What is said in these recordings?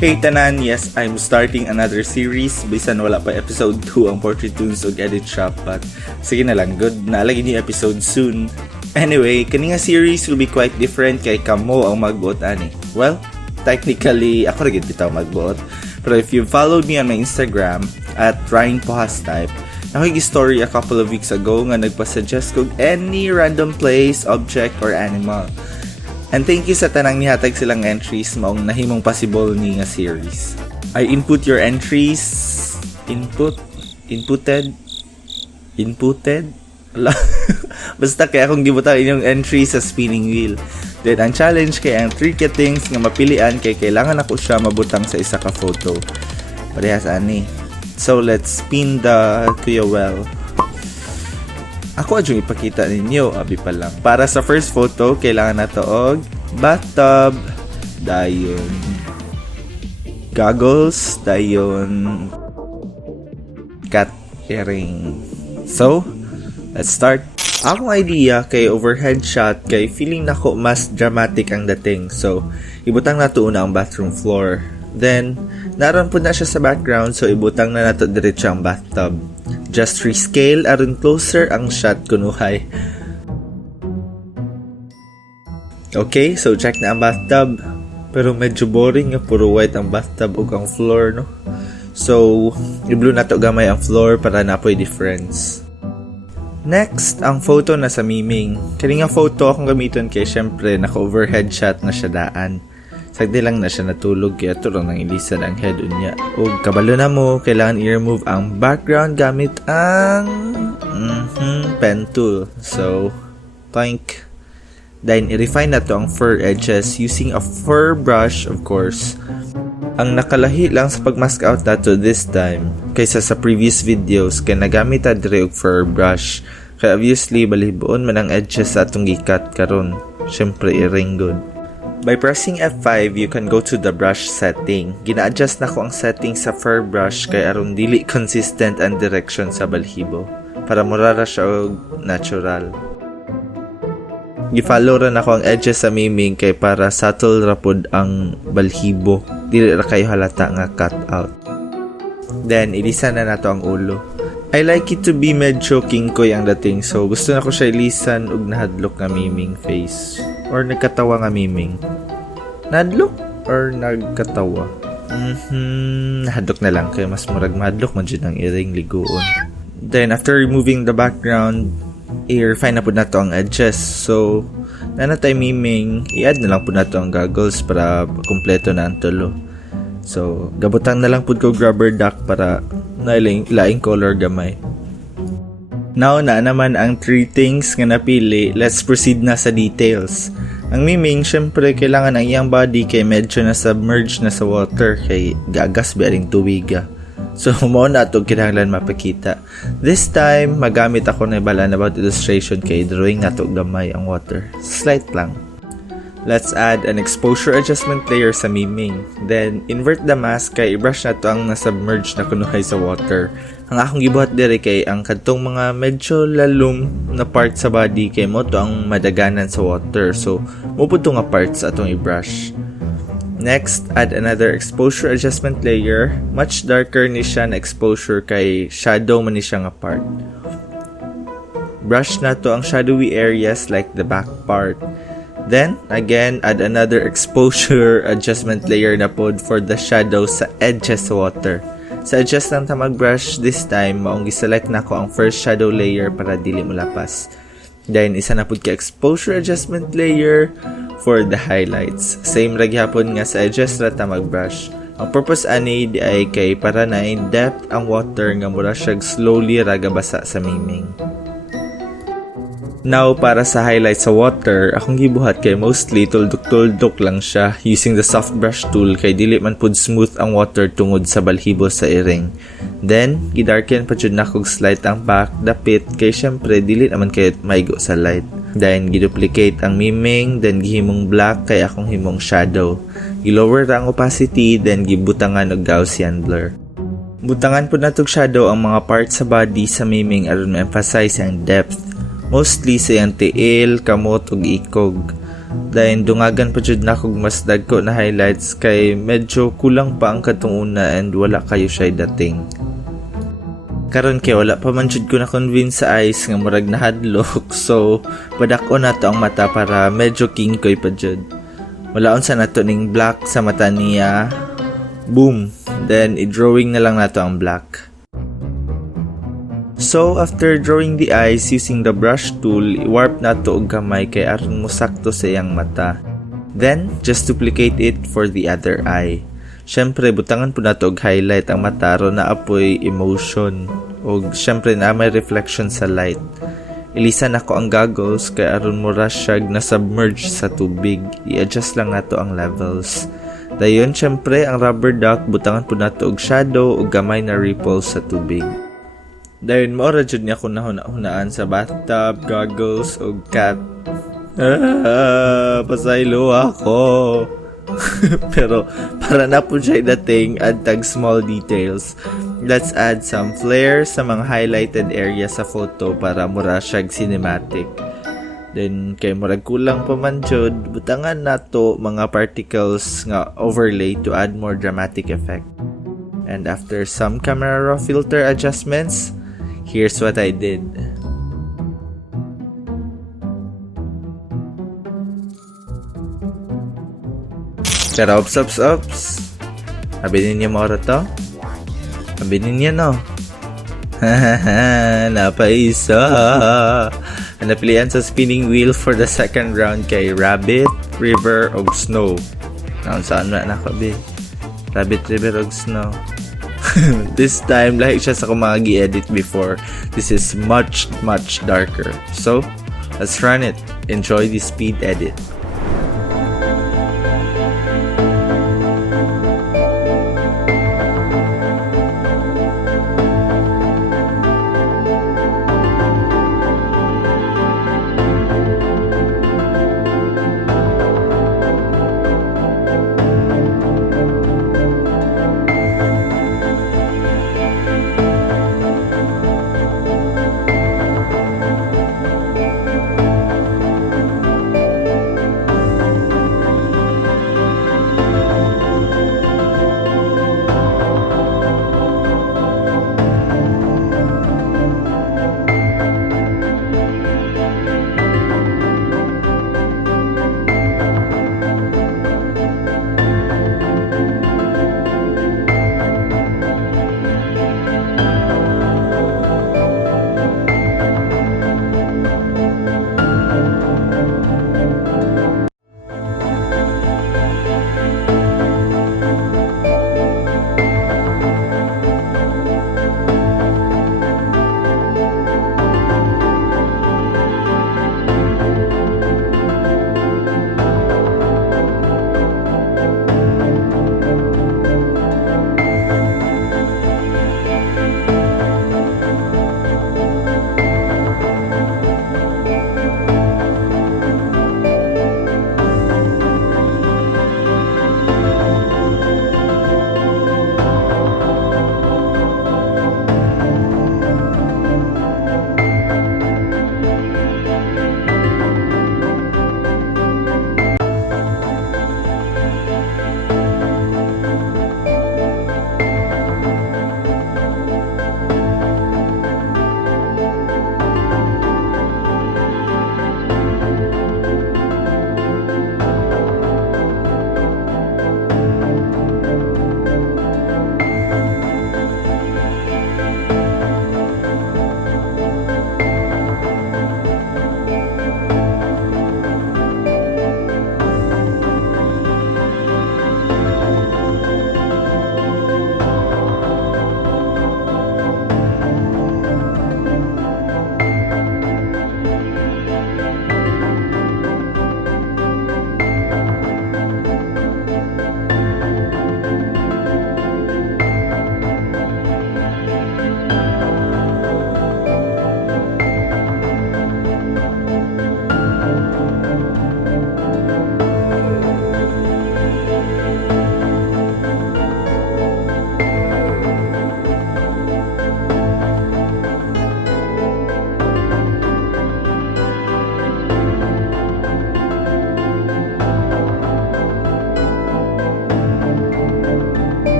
Hey tanan, yes, I'm starting another series. Bisan wala pa episode 2 ang Portrait Tunes ug Edit Shop, but sige na lang, good. Naalagin yung episode soon. Anyway, kaninga series will be quite different kay kamo ang magbuot ani. Well, technically, ako rin bitaw magbuot. Pero if you followed me on my Instagram at Ryan Pohastype, nakikig-story a couple of weeks ago nga nagpasuggest kog any random place, object, or animal. And thank you sa tanang nihatag silang entries maong nahimong possible ni nga series. I input your entries. Inputted? Basta kaya akong gibutang inyong entries sa spinning wheel. Then ang challenge kay ang 3 things nga mapilian kay kailangan ako siya mabutang sa isa ka photo. Parehas ani. So let's spin the Kuya Well. Ako adjong ipakita ninyo, abi pa lang. Para sa first photo, kailangan na to og bathtub, dayon goggles, dayon cat earring. So, let's start. Akong idea kay overhead shot kay feeling nako mas dramatic ang dating. So, ibutang nato una ang bathroom floor. Then, naroon po na siya sa background, so ibutang na nato diretso ang bathtub. Just rescale aron closer ang shot kunuhay. Okay, so check na ang bathtub. Pero medyo boring nga puro white ang bathtub ug ang floor, no? So, i-blue na to gamay ang floor para napoy difference. Next, ang photo na sa miming. Kani nga photo akong gamiton kay syempre naka-overhead shot na siya daan. Sagdi lang na siya natulog kaya tulong nang ilisan ang head unya. O kabalo na mo, kailangan i-remove ang background gamit ang pen tool. So, toink. Then, i-refine na to ang fur edges using a fur brush, of course. Ang nakalahi lang sa pag-mask out nato this time kaysa sa previous videos kaya nagamit ta dire og fur brush. Kaya obviously, balibuon man ang edges sa atong gikat karon. Syempre, i-ring good. By pressing F5, you can go to the brush setting. Gina-adjust na ko ang setting sa fur brush kay aron dili consistent ang direction sa balhibo para murara siya og natural. Gi-follow ra na ko ang edges sa miming kay para subtle ra pod ang balhibo. Dili ra kayo halata nga cut out. Then, ilisan na nato ang ulo. I like it to be medyo kingkoy ang dating, so gusto na ko siya ilisan og nahadlok nga miming face. Or nagkatawa nga miming. Nahadlok or nagkatawa? Nahadlok na lang kaya mas murag mahadlok man dyan ang iring liguon. Then after removing the background, i-refine na po na to ang edges. So, nanatay miming, i-add na lang po na to ang goggles para kompleto na ang tulo. So, gabutang na lang po ko rubber duck para laing color gamay. Now na naman ang 3 things nga napili, let's proceed na sa details. Ang miming, syempre kailangan ang iyang body kay medyo na submerged na sa water kay gagas bearing tuwiga. So, mo na ito kinahanglan mapakita. This time, magamit ako na balaan about illustration kay drawing na ito gamay ang water. Slight lang. Let's add an exposure adjustment layer sa miming. Then, invert the mask kay i-brush na ito ang nasubmerged na kunuhay sa water. Ang akong gibuhat dire kay ang kadtong mga medyo lalom na part sa body kay mo to ang madaganan sa water. So, mo po nga parts atong i-brush. Next, add another exposure adjustment layer. Much darker ni siya na exposure kay shadow man ni siya nga part. Brush na to ang shadowy areas like the back part. Then, again, add another exposure adjustment layer na pod for the shadow sa edges sa water. Sa edges lang ta mag-brush this time, maong giselect na ko ang first shadow layer para dili mo lapas. Then, isa na pod ka exposure adjustment layer for the highlights. Same ra gyapon nga sa edges ra ta mag-brush. Ang purpose ani di ay kay para na in depth ang water nga mura siya slowly ra gabasa sa miming. Now, para sa highlight sa water, akong gibuhat kay mostly tuldok-tuldok lang siya using the soft brush tool kay dili man pud smooth ang water tungod sa balhibo sa iring. Then, gidarken pa jud nakog slight ang back, dapit kay syempre dili naman kayo maigo sa light. Then, giduplicate ang miming, then gihimong black kay akong himong shadow. Gilower ra ang opacity, then gibutangan og Gaussian blur. Butangan pud natog shadow ang mga parts sa body sa miming aron ma-emphasize ang depth. Mostly sa iyang tiil, kamot ug ikog. Dahil dungagan pa jud na kog mas dagko na highlights kay medyo kulang pa ang katong una and wala kayo siya dating. Karon kay wala pa man jud ko na convince sa eyes nga murag nahadlok, so padako na to ang mata para medyo kingkoy pa jud. Wala unsa nato ning black sa mata niya. Boom. Then i-drawing na lang nato ang black. So after drawing the eyes using the brush tool, i-warp nato og gamay kay aron mo sakto sa iyang mata. Then just duplicate it for the other eye. Syempre, butangan po nato og highlight ang mata ro na apoy emotion. O syempre na may reflection sa light. Ilisan ako ang goggles kay aron mo rasyag na submerge sa tubig. I-adjust lang nato ang levels. Dayon, syempre, ang rubber duck, butangan po nato og shadow o gamay na ripples sa tubig. Dayon, maura jud niya ko nahuna-hunaan sa bathtub, goggles o cat. Pasaylo ako. Pero para na po siya dating add tag small details. Let's add some flair sa mga highlighted area sa photo para mura siyag cinematic. Then kay murag kulang pa man jud, butangan nato mga particles nga overlay to add more dramatic effect. And after some camera raw filter adjustments, here's what I did. Pero ops. Abi ninyo mo to? Abi ninyo no? Hahaha, napaisa. Ang napilian sa spinning wheel for the second round kay Rabbit, River, o Snow. Naon saan na nakabi? Rabbit, River, o Snow. This time, like siya sa kung mga gi-edit before. This is much darker. So, let's run it. Enjoy the speed edit.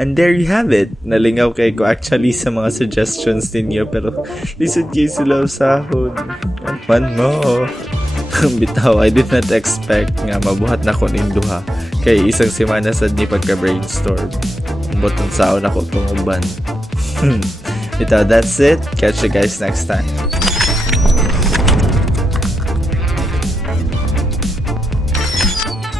And there you have it. Nalingaw kay ko actually sa mga suggestions ninyo, pero lisod kayo sila sahod. Man mo. Bitaw, I did not expect nga mabuhat na ko ninduha kay isang semana sad ni pagka-brainstorm. Butong saon ako itong uban. Bitaw, that's it. Catch you guys next time.